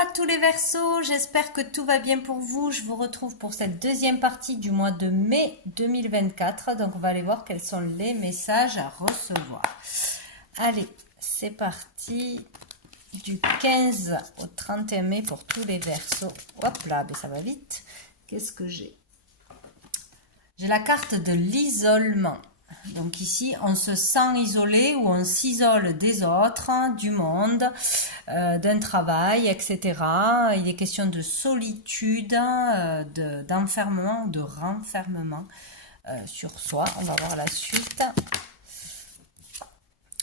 À tous les Verseaux, j'espère que tout va bien pour vous. Je vous retrouve pour cette deuxième partie du mois de mai 2024. Donc on va aller voir quels sont les messages à recevoir. Allez, c'est parti. Du 15 au 31 mai pour tous les Verseaux. Hop là, mais ça va vite. Qu'est-ce que j'ai? J'ai la carte de l'isolement. Donc ici, on se sent isolé ou on s'isole des autres, du monde, d'un travail, etc. Il est question de solitude, d'enfermement, de renfermement sur soi. On va voir la suite.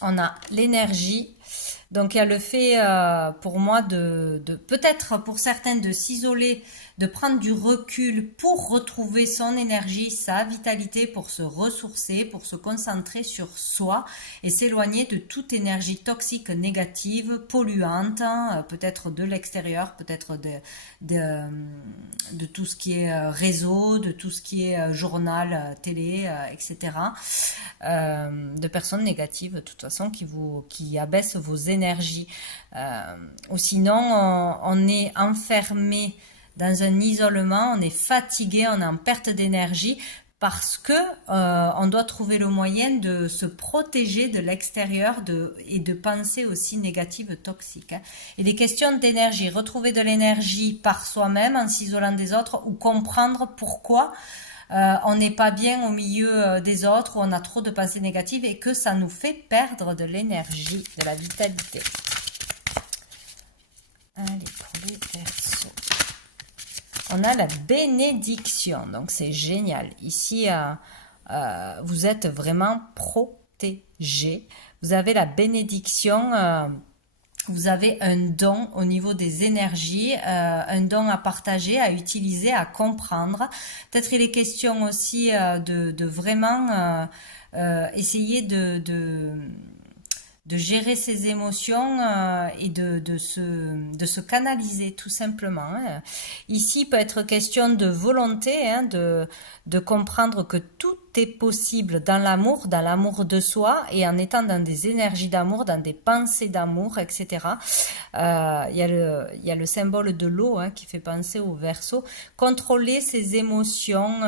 On a l'énergie. Donc il y a le fait pour moi de peut-être pour certains de s'isoler, de prendre du recul pour retrouver son énergie, sa vitalité, pour se ressourcer, pour se concentrer sur soi et s'éloigner de toute énergie toxique, négative, polluante, peut-être de l'extérieur, peut-être de tout ce qui est réseau, de tout ce qui est journal, télé, etc. De personnes négatives de toute façon qui abaissent vos énergies. Ou sinon on est enfermé dans un isolement, on est fatigué, on est en perte d'énergie parce que on doit trouver le moyen de se protéger de l'extérieur et de pensées aussi négatives, toxiques. Il est question d'énergie, retrouver de l'énergie par soi-même en s'isolant des autres ou comprendre pourquoi on n'est pas bien au milieu des autres, où on a trop de pensées négatives et que ça nous fait perdre de l'énergie, de la vitalité. Allez, pour les Verseaux. On a la bénédiction, donc c'est génial. Ici, vous êtes vraiment protégé. Vous avez la bénédiction. Vous avez un don au niveau des énergies, un don à partager, à utiliser, à comprendre. Peut-être il est question aussi de vraiment essayer de gérer ses émotions et de se canaliser tout simplement. Ici, il peut être question de volonté, de comprendre que tout est possible dans l'amour de soi et en étant dans des énergies d'amour, dans des pensées d'amour, etc. Il y a le symbole de l'eau qui fait penser au Verseau. Contrôler ses émotions,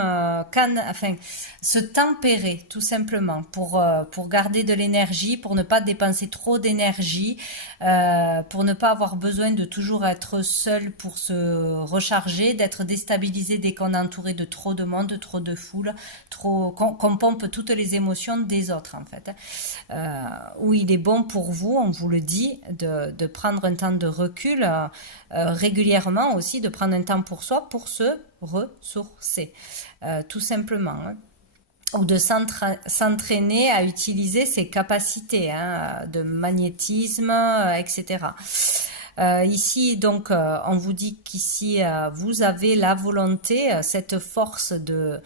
se tempérer tout simplement pour garder de l'énergie, pour ne pas dépenser trop d'énergie, pour ne pas avoir besoin de toujours être seul pour se recharger, d'être déstabilisé dès qu'on est entouré de trop de monde, trop de foule, qu'on pompe toutes les émotions des autres en fait. Où il est bon pour vous, on vous le dit, de prendre un temps de recul régulièrement aussi, de prendre un temps pour soi pour se ressourcer, tout simplement. Ou de s'entraîner à utiliser ses capacités de magnétisme, etc. Ici, donc, on vous dit qu'ici, vous avez la volonté, cette force de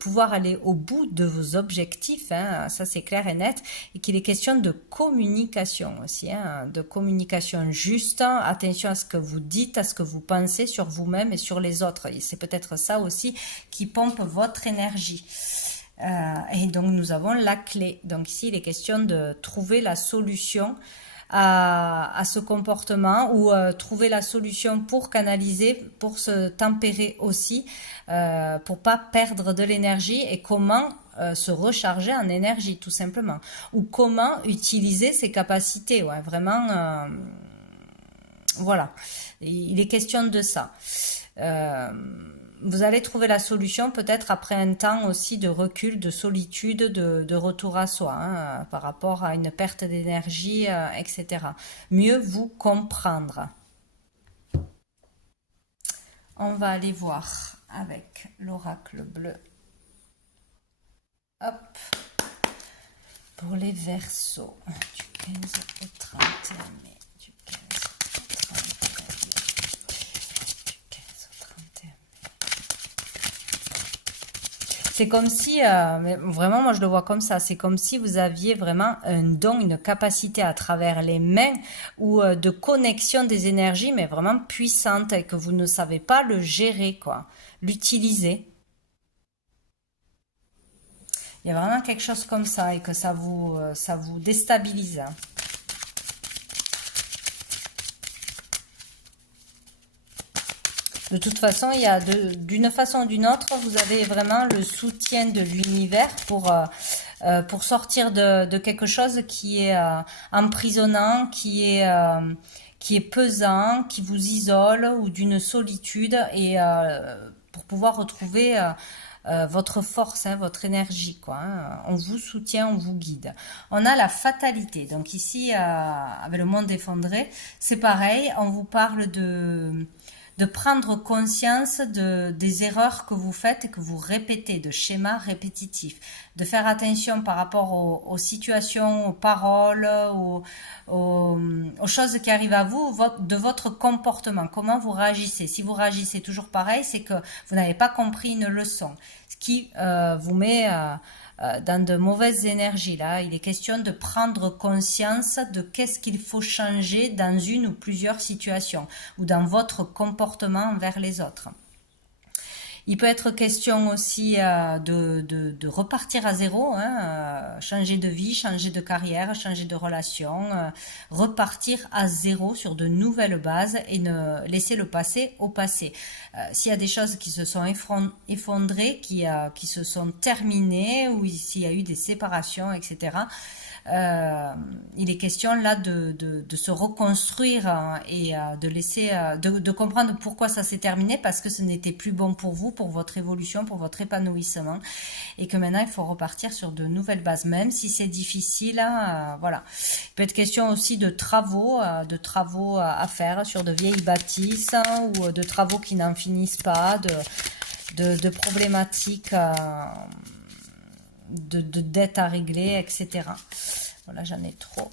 pouvoir aller au bout de vos objectifs, ça c'est clair et net, et qu'il est question de communication aussi, de communication juste, attention à ce que vous dites, à ce que vous pensez sur vous-même et sur les autres. Et c'est peut-être ça aussi qui pompe votre énergie. Et donc nous avons la clé. Donc ici il est question de trouver la solution à ce comportement ou trouver la solution pour canaliser, pour se tempérer aussi, pour pas perdre de l'énergie et comment se recharger en énergie tout simplement. Ou comment utiliser ses capacités, vraiment voilà. Il est question de ça. Vous allez trouver la solution peut-être après un temps aussi de recul, de solitude, de retour à soi, par rapport à une perte d'énergie, etc. Mieux vous comprendre. On va aller voir avec l'oracle bleu. Hop. Pour les Verseaux, du 15 au 31 mai. C'est comme si, mais vraiment moi je le vois comme ça, c'est comme si vous aviez vraiment un don, une capacité à travers les mains ou de connexion des énergies, mais vraiment puissante et que vous ne savez pas le gérer, quoi, l'utiliser. Il y a vraiment quelque chose comme ça et que ça vous déstabilise. De toute façon, il y a d'une façon ou d'une autre, vous avez vraiment le soutien de l'univers pour sortir de quelque chose qui est emprisonnant, qui est pesant, qui vous isole ou d'une solitude et pour pouvoir retrouver votre force, hein, votre énergie, quoi. Hein. On vous soutient, on vous guide. On a la fatalité. Donc ici, avec le monde effondré, c'est pareil. On vous parle de prendre conscience des erreurs que vous faites et que vous répétez, de schémas répétitifs, de faire attention par rapport aux situations, aux paroles, aux choses qui arrivent à vous, de votre comportement, comment vous réagissez. Si vous réagissez toujours pareil, c'est que vous n'avez pas compris une leçon, ce qui vous met dans de mauvaises énergies. Là, il est question de prendre conscience de qu'est-ce qu'il faut changer dans une ou plusieurs situations ou dans votre comportement envers les autres. Il peut être question aussi de repartir à zéro, hein, changer de vie, changer de carrière, changer de relation, repartir à zéro sur de nouvelles bases et ne laisser le passé au passé. S'il y a des choses qui se sont effondrées, qui se sont terminées, ou s'il y a eu des séparations, etc., il est question là de se reconstruire et de laisser, de comprendre pourquoi ça s'est terminé, parce que ce n'était plus bon pour vous, pour votre évolution, pour votre épanouissement, et que maintenant il faut repartir sur de nouvelles bases, même si c'est difficile. Voilà. Il peut être question aussi de travaux à faire sur de vieilles bâtisses ou de travaux qui n'en finissent pas, de problématiques. De dettes à régler, etc. Voilà, j'en ai trop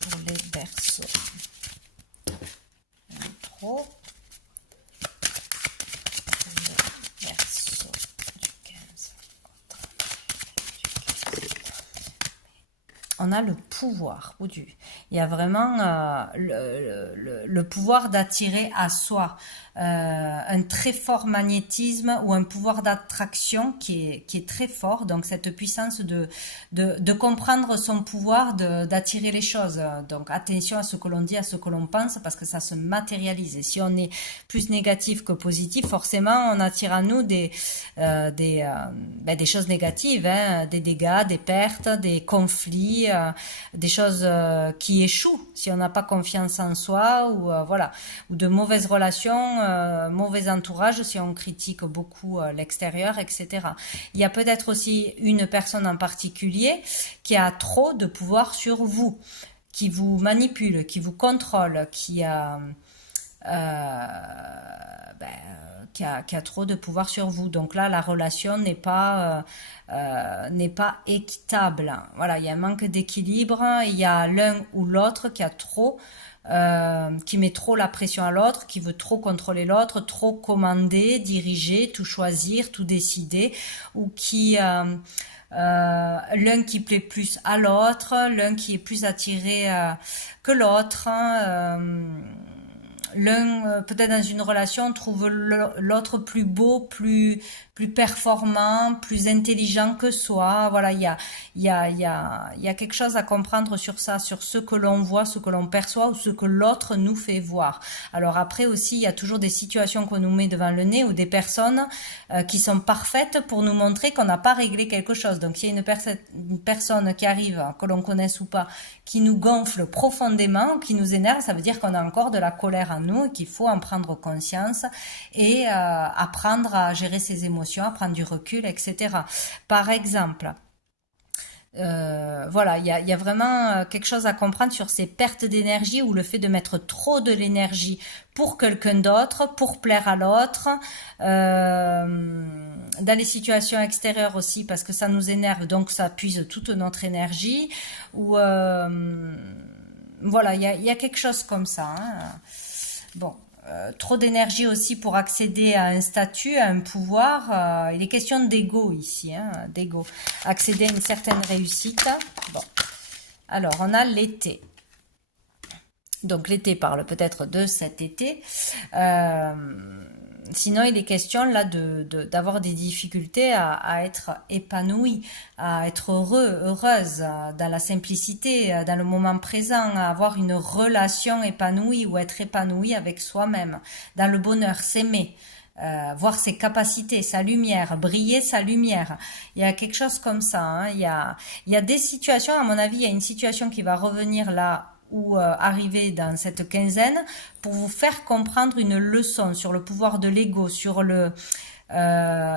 pour les berceaux. J'en ai trop pour les berceaux du 15. On a le pouvoir. Il y a vraiment le pouvoir d'attirer à soi. Un très fort magnétisme ou un pouvoir d'attraction qui est très fort. Donc cette puissance de comprendre son pouvoir d'attirer les choses. Donc attention à ce que l'on dit, à ce que l'on pense, parce que ça se matérialise. Et si on est plus négatif que positif, forcément on attire à nous des choses négatives, hein, des dégâts, des pertes, des conflits, des choses qui échouent si on n'a pas confiance en soi, ou voilà, ou de mauvaises relations, mauvais entourage si on critique beaucoup l'extérieur, etc. Il y a peut-être aussi une personne en particulier qui a trop de pouvoir sur vous, qui vous manipule, qui vous contrôle, qui a trop de pouvoir sur vous. Donc là, la relation n'est pas équitable. Voilà, il y a un manque d'équilibre. Il y a l'un ou l'autre qui a trop, qui met trop la pression à l'autre, qui veut trop contrôler l'autre, trop commander, diriger, tout choisir, tout décider, ou qui l'un qui plaît plus à l'autre, l'un qui est plus attiré que l'autre. L'un, peut-être dans une relation, trouve l'autre plus beau, plus performant, plus intelligent que soi. Voilà, il y a quelque chose à comprendre sur ça, sur ce que l'on voit, ce que l'on perçoit ou ce que l'autre nous fait voir. Alors après aussi, il y a toujours des situations qu'on nous met devant le nez ou des personnes qui sont parfaites pour nous montrer qu'on n'a pas réglé quelque chose. Donc s'il y a une personne qui arrive, que l'on connaisse ou pas, qui nous gonfle profondément, qui nous énerve, ça veut dire qu'on a encore de la colère en nous et qu'il faut en prendre conscience et apprendre à gérer ses émotions, à prendre du recul, etc. Par exemple, voilà, il y a vraiment quelque chose à comprendre sur ces pertes d'énergie ou le fait de mettre trop de l'énergie pour quelqu'un d'autre, pour plaire à l'autre, dans les situations extérieures aussi, parce que ça nous énerve, donc ça puise toute notre énergie, ou voilà, il y a quelque chose comme ça, hein. Bon. Trop d'énergie aussi pour accéder à un statut, à un pouvoir. Il est question d'ego ici, hein, d'ego. Accéder à une certaine réussite. Bon. Alors, on a l'été. Donc, l'été parle peut-être de cet été. sinon il est question là d'avoir des difficultés à être épanoui, à être heureux, heureuse, dans la simplicité, dans le moment présent, à avoir une relation épanouie ou être épanoui avec soi-même, dans le bonheur, s'aimer. Voir ses capacités, sa lumière, briller sa lumière. Il y a quelque chose comme ça. Hein. Il y a des situations, à mon avis, il y a une situation qui va revenir là ou arriver dans cette quinzaine pour vous faire comprendre une leçon sur le pouvoir de l'ego, sur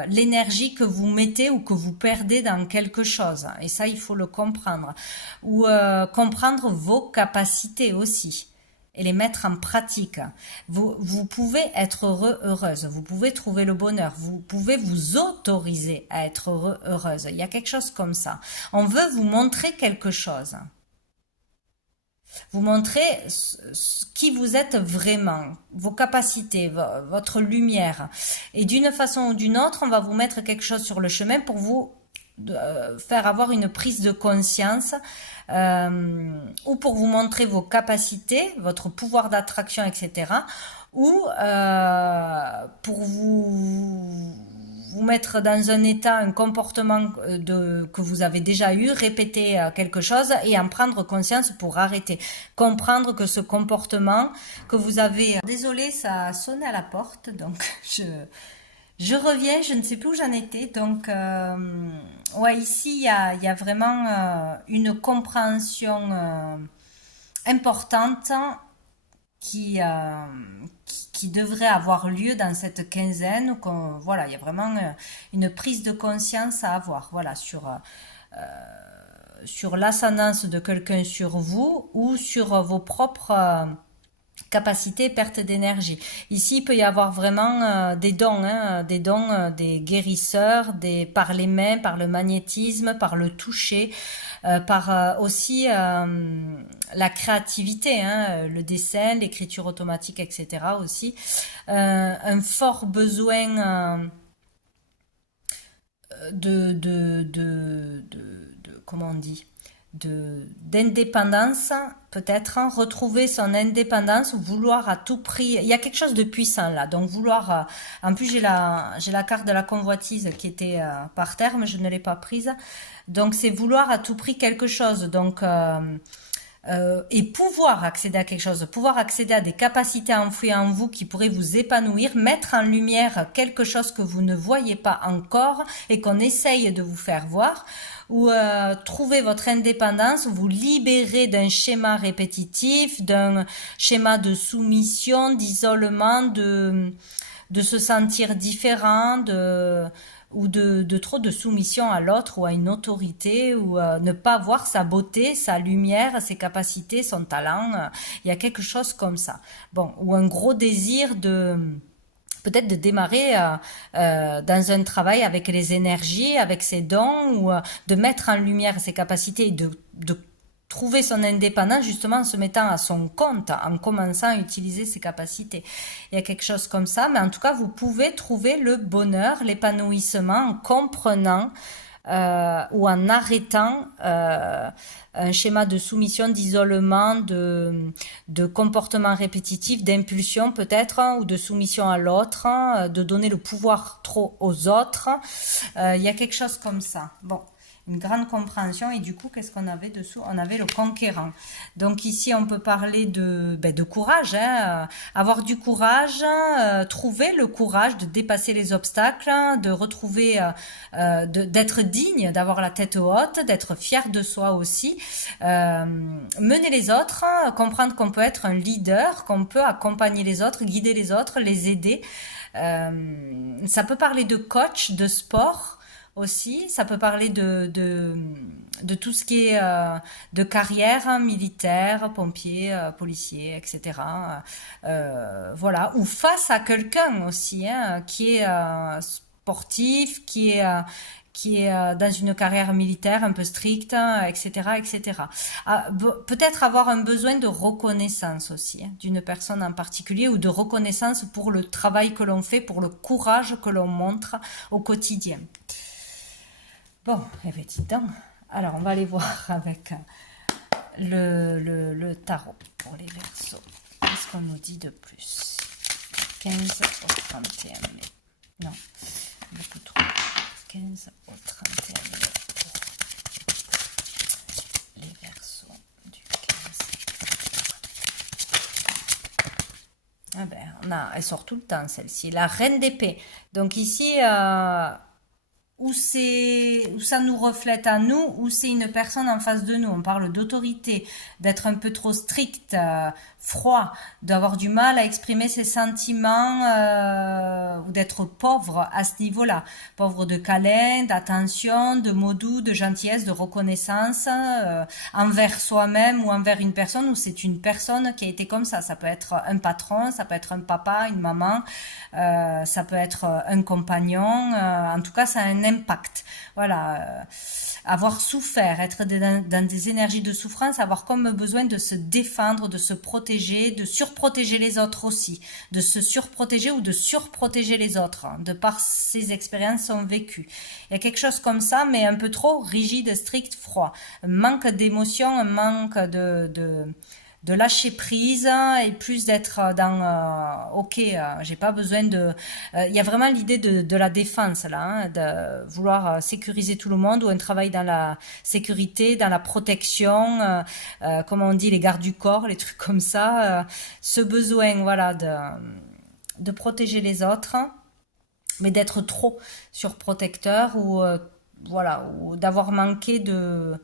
l'énergie que vous mettez ou que vous perdez dans quelque chose. Et ça, il faut le comprendre. Ou comprendre vos capacités aussi et les mettre en pratique. Vous pouvez être heureux, heureuse, vous pouvez trouver le bonheur, vous pouvez vous autoriser à être heureux, heureuse. Il y a quelque chose comme ça. On veut vous montrer quelque chose. Vous montrer qui vous êtes vraiment, vos capacités, votre lumière. Et d'une façon ou d'une autre, on va vous mettre quelque chose sur le chemin pour vous faire avoir une prise de conscience ou pour vous montrer vos capacités, votre pouvoir d'attraction, etc. Ou pour vous mettre dans un état, un comportement que vous avez déjà eu, répéter quelque chose et en prendre conscience pour arrêter. Comprendre que ce comportement que vous avez... Désolée, ça a sonné à la porte, donc je reviens, je ne sais plus où j'en étais. Donc, ouais, ici, il y a vraiment une compréhension importante qui, qui devrait avoir lieu dans cette quinzaine. Voilà, il y a vraiment une prise de conscience à avoir, voilà, sur l'ascendance de quelqu'un sur vous ou sur vos propres capacité, perte d'énergie. Ici, il peut y avoir vraiment des dons, hein, des guérisseurs, par les mains, par le magnétisme, par le toucher, par aussi la créativité, hein, le dessin, l'écriture automatique, etc. aussi. Un fort besoin comment on dit, d'indépendance, peut-être, hein, retrouver son indépendance, vouloir à tout prix, il y a quelque chose de puissant là, donc vouloir, en plus j'ai la carte de la convoitise qui était par terre, mais je ne l'ai pas prise, donc c'est vouloir à tout prix quelque chose, donc et pouvoir accéder à quelque chose, pouvoir accéder à des capacités enfouies en vous qui pourraient vous épanouir, mettre en lumière quelque chose que vous ne voyez pas encore et qu'on essaye de vous faire voir, ou trouver votre indépendance, vous libérer d'un schéma répétitif, d'un schéma de soumission, d'isolement, de se sentir différent, ou de trop de soumission à l'autre ou à une autorité, ou ne pas voir sa beauté, sa lumière, ses capacités, son talent. Il y a quelque chose comme ça. Bon, ou un gros désir peut-être de démarrer dans un travail avec les énergies, avec ses dons, ou de mettre en lumière ses capacités et de trouver son indépendance justement en se mettant à son compte, en commençant à utiliser ses capacités. Il y a quelque chose comme ça, mais en tout cas, vous pouvez trouver le bonheur, l'épanouissement en comprenant ou en arrêtant un schéma de soumission, d'isolement, de comportement répétitif, d'impulsion peut-être, hein, ou de soumission à l'autre, hein, de donner le pouvoir trop aux autres. Il y a quelque chose comme ça. Bon. Une grande compréhension, et du coup, qu'est-ce qu'on avait dessous? On avait le conquérant. Donc ici, on peut parler de courage, hein, avoir du courage, trouver le courage de dépasser les obstacles, de retrouver, d'être digne, d'avoir la tête haute, d'être fier de soi aussi, mener les autres, comprendre qu'on peut être un leader, qu'on peut accompagner les autres, guider les autres, les aider. Ça peut parler de coach, de sport, aussi, ça peut parler de tout ce qui est de carrière, hein, militaire, pompier, policier, etc. Voilà, ou face à quelqu'un aussi, hein, qui est sportif, qui est dans une carrière militaire un peu stricte, etc., etc. Peut-être avoir un besoin de reconnaissance aussi, hein, d'une personne en particulier, ou de reconnaissance pour le travail que l'on fait, pour le courage que l'on montre au quotidien. Bon, eh bien, dis donc. Alors, on va aller voir avec le tarot pour les Verseaux. Qu'est-ce qu'on nous dit de plus? 15 au 31 mai. Non, beaucoup trop. 15 au 31 mai pour les Verseaux du 15. Ah ben, elle sort tout le temps celle-ci. La Reine d'épée. Donc ici, où ça nous reflète à nous, ou c'est une personne en face de nous. On parle d'autorité, d'être un peu trop strict, froid, d'avoir du mal à exprimer ses sentiments, ou d'être pauvre à ce niveau-là. Pauvre de câlins, d'attention, de mots doux, de gentillesse, de reconnaissance, envers soi-même ou envers une personne, ou c'est une personne qui a été comme ça. Ça peut être un patron, ça peut être un papa, une maman, ça peut être un compagnon. En tout cas, ça a un impact. Voilà, avoir souffert, être dans des énergies de souffrance, avoir comme besoin de se défendre, de se protéger, de surprotéger les autres aussi, de se surprotéger ou de surprotéger les autres, de par ces expériences sont vécues. Il y a quelque chose comme ça, mais un peu trop rigide, strict, froid. Un manque d'émotion, un manque de lâcher prise et plus d'être dans ok, j'ai pas besoin de il y a vraiment l'idée de la défense là, hein, de vouloir sécuriser tout le monde, ou un travail dans la sécurité, dans la protection, comme on dit, les gardes du corps, les trucs comme ça, ce besoin voilà de protéger les autres, mais d'être trop surprotecteur, ou voilà, ou d'avoir manqué de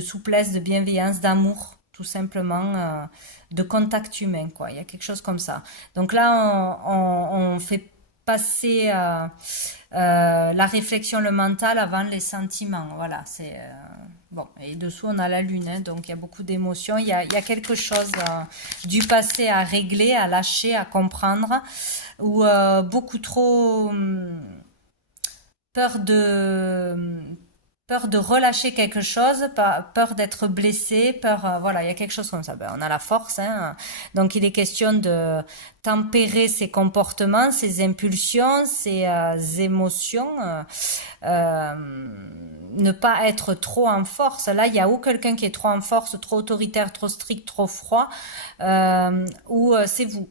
souplesse, de bienveillance, d'amour, tout simplement, de contact humain, quoi. Il y a quelque chose comme ça. Donc là, on fait passer la réflexion, le mental avant les sentiments. Voilà, c'est bon. Et dessous, on a la lune, hein, donc il y a beaucoup d'émotions. Il y a quelque chose du passé à régler, à lâcher, à comprendre, ou beaucoup trop peur de relâcher quelque chose, peur d'être blessé, peur, voilà, il y a quelque chose comme ça. Ben, on a la force, hein. Donc il est question de tempérer ses comportements, ses impulsions, ses émotions, ne pas être trop en force. Là, il y a ou quelqu'un qui est trop en force, trop autoritaire, trop strict, trop froid, ou c'est vous.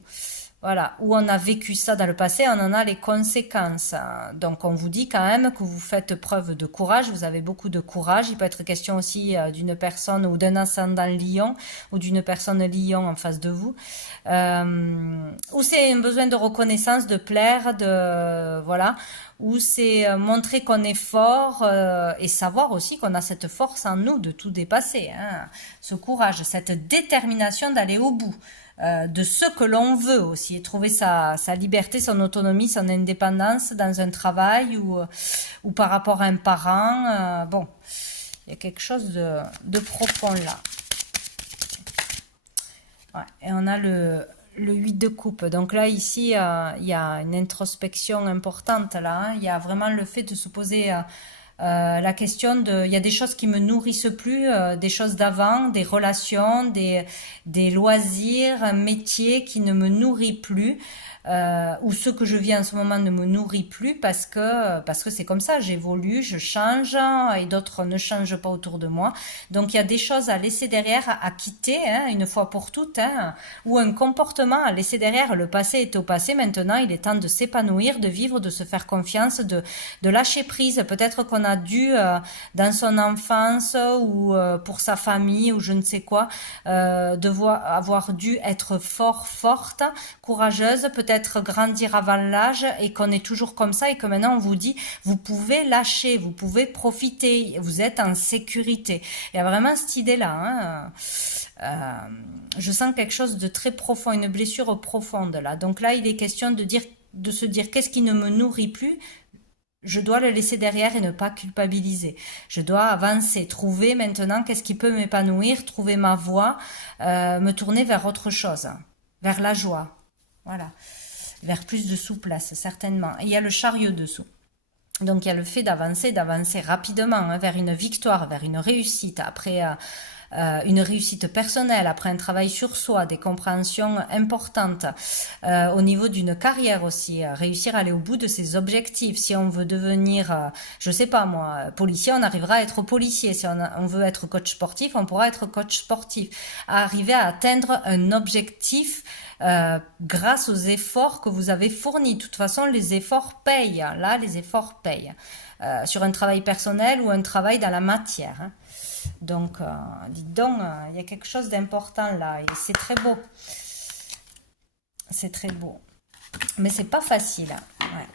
Voilà, où on a vécu ça dans le passé, on en a les conséquences. Donc on vous dit quand même que vous faites preuve de courage, vous avez beaucoup de courage. Il peut être question aussi d'une personne ou d'un ascendant lion, ou d'une personne lion en face de vous. Ou c'est un besoin de reconnaissance, de plaire, de voilà. Ou c'est montrer qu'on est fort, et savoir aussi qu'on a cette force en nous de tout dépasser, hein. Ce courage, cette détermination d'aller au bout. De ce que l'on veut aussi, et trouver sa liberté, son autonomie, son indépendance dans un travail, ou par rapport à un parent. Bon, il y a quelque chose de profond là. Ouais, et on a le 8 de coupe. Donc là, ici, il y a une introspection importante là, hein. Il y a vraiment le fait de se poser la question il y a des choses qui me nourrissent plus, des choses d'avant, des relations, des loisirs, un métier qui ne me nourrit plus, ou ce que je vis en ce moment ne me nourrit plus parce que c'est comme ça, j'évolue, je change, et d'autres ne changent pas autour de moi. Donc il y a des choses à laisser derrière, à quitter, hein, une fois pour toutes, hein, ou un comportement à laisser derrière. Le passé est au passé, maintenant il est temps de s'épanouir, de vivre, de se faire confiance, de lâcher prise. Peut-être qu'on a dû, dans son enfance, ou pour sa famille, ou je ne sais quoi, avoir dû être forte, courageuse, peut-être grandir avant l'âge, et qu'on est toujours comme ça, et que maintenant on vous dit vous pouvez lâcher, vous pouvez profiter, vous êtes en sécurité. Il y a vraiment cette idée là, hein. Je sens quelque chose de très profond, une blessure profonde là. Donc là il est question de se dire qu'est-ce qui ne me nourrit plus. Je dois le laisser derrière et ne pas culpabiliser. Je dois avancer, trouver maintenant qu'est-ce qui peut m'épanouir, trouver ma voie, me tourner vers autre chose, vers la joie. Voilà. Vers plus de souplesse, certainement. Et il y a le chariot dessous. Donc il y a le fait d'avancer rapidement, hein, vers une victoire, vers une réussite. Après une réussite personnelle, après un travail sur soi, des compréhensions importantes, au niveau d'une carrière aussi, réussir à aller au bout de ses objectifs. Si on veut devenir, je sais pas moi, policier, on arrivera à être policier. Si on veut être coach sportif, on pourra être coach sportif. Arriver à atteindre un objectif grâce aux efforts que vous avez fournis. De toute façon, les efforts payent. Là, les efforts payent. Sur un travail personnel ou un travail dans la matière. Hein. Donc, dites donc, il y a quelque chose d'important là. Et c'est très beau. C'est très beau. Mais c'est pas facile. Hein. Ouais.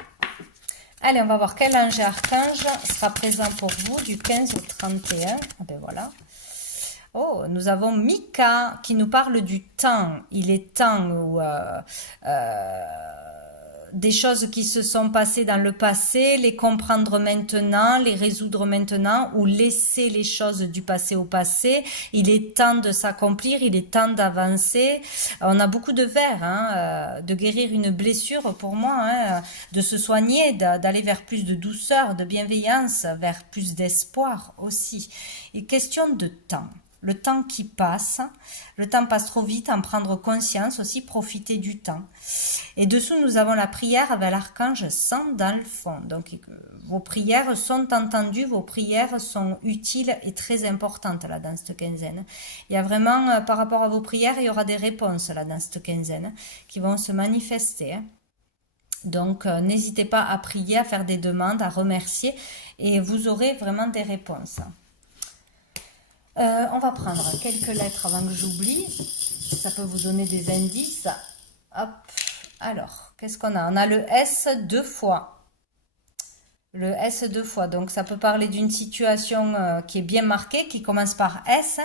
Allez, on va voir quel ange et archange sera présent pour vous du 15 au 31. Ah ben voilà. Oh, nous avons Mika qui nous parle du temps. Il est temps où des choses qui se sont passées dans le passé, les comprendre maintenant, les résoudre maintenant ou laisser les choses du passé au passé. Il est temps de s'accomplir, il est temps d'avancer. On a beaucoup de vers, hein, de guérir une blessure pour moi, hein, de se soigner, d'aller vers plus de douceur, de bienveillance, vers plus d'espoir aussi. Et question de temps. Le temps qui passe, le temps passe trop vite, en prendre conscience aussi, profiter du temps. Et dessous, nous avons la prière avec l'archange Sandalphon. Donc, vos prières sont entendues, vos prières sont utiles et très importantes là dans cette quinzaine. Il y a vraiment, par rapport à vos prières, il y aura des réponses là dans cette quinzaine qui vont se manifester. Donc, n'hésitez pas à prier, à faire des demandes, à remercier et vous aurez vraiment des réponses. On va prendre quelques lettres avant que j'oublie. Ça peut vous donner des indices. Hop. Alors, qu'est-ce qu'on a? On a le S deux fois. Le S deux fois. Donc, ça peut parler d'une situation qui est bien marquée, qui commence par S.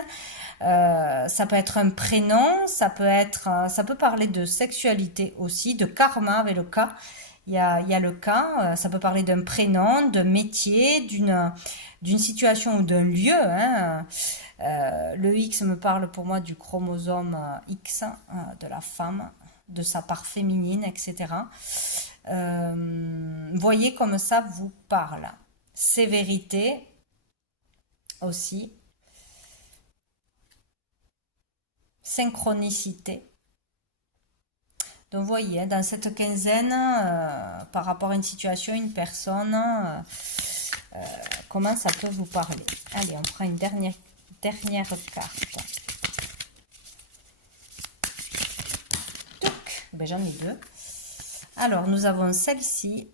Ça peut être un prénom. Ça peut parler de sexualité aussi, de karma avec le K. Il y a le K. Ça peut parler d'un prénom, d'un métier, d'une situation ou d'un lieu. Hein. Le X me parle pour moi du chromosome X, de la femme, de sa part féminine, etc. Voyez comme ça vous parle. Sévérité aussi. Synchronicité. Donc vous voyez, hein, dans cette quinzaine, par rapport à une situation, une personne, comment ça peut vous parler. Allez, on prend une dernière carte. Ben, j'en ai deux. Alors, nous avons celle-ci.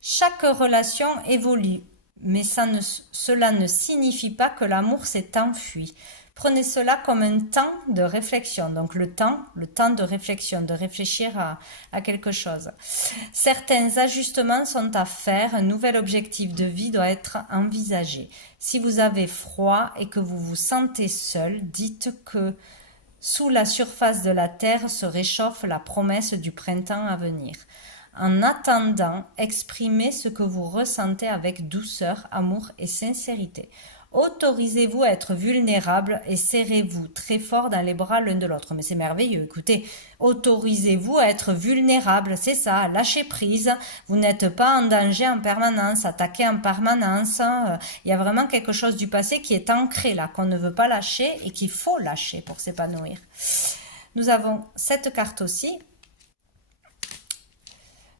Chaque relation évolue, mais cela ne signifie pas que l'amour s'est enfui. Prenez cela comme un temps de réflexion. Donc le temps de réflexion, de réfléchir à quelque chose. Certains ajustements sont à faire, un nouvel objectif de vie doit être envisagé. Si vous avez froid et que vous vous sentez seul, dites que sous la surface de la terre se réchauffe la promesse du printemps à venir. En attendant, exprimez ce que vous ressentez avec douceur, amour et sincérité. Autorisez-vous à être vulnérable et serrez-vous très fort dans les bras l'un de l'autre. Mais c'est merveilleux, écoutez, autorisez-vous à être vulnérable, c'est ça, lâchez prise, vous n'êtes pas en danger en permanence, attaqué en permanence, il y a vraiment quelque chose du passé qui est ancré là, qu'on ne veut pas lâcher et qu'il faut lâcher pour s'épanouir. Nous avons cette carte aussi.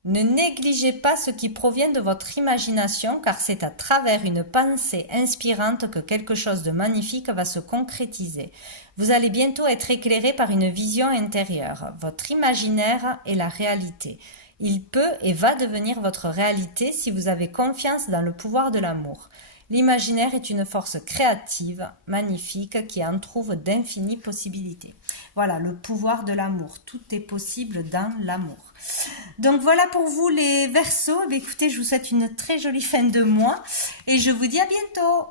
Ne négligez pas ce qui provient de votre imagination, car c'est à travers une pensée inspirante que quelque chose de magnifique va se concrétiser. Vous allez bientôt être éclairé par une vision intérieure. Votre imaginaire est la réalité. Il peut et va devenir votre réalité si vous avez confiance dans le pouvoir de l'amour. L'imaginaire est une force créative, magnifique, qui en trouve d'infinies possibilités. Voilà, le pouvoir de l'amour. Tout est possible dans l'amour. Donc voilà pour vous les Verseaux. Écoutez, je vous souhaite une très jolie fin de mois et je vous dis à bientôt.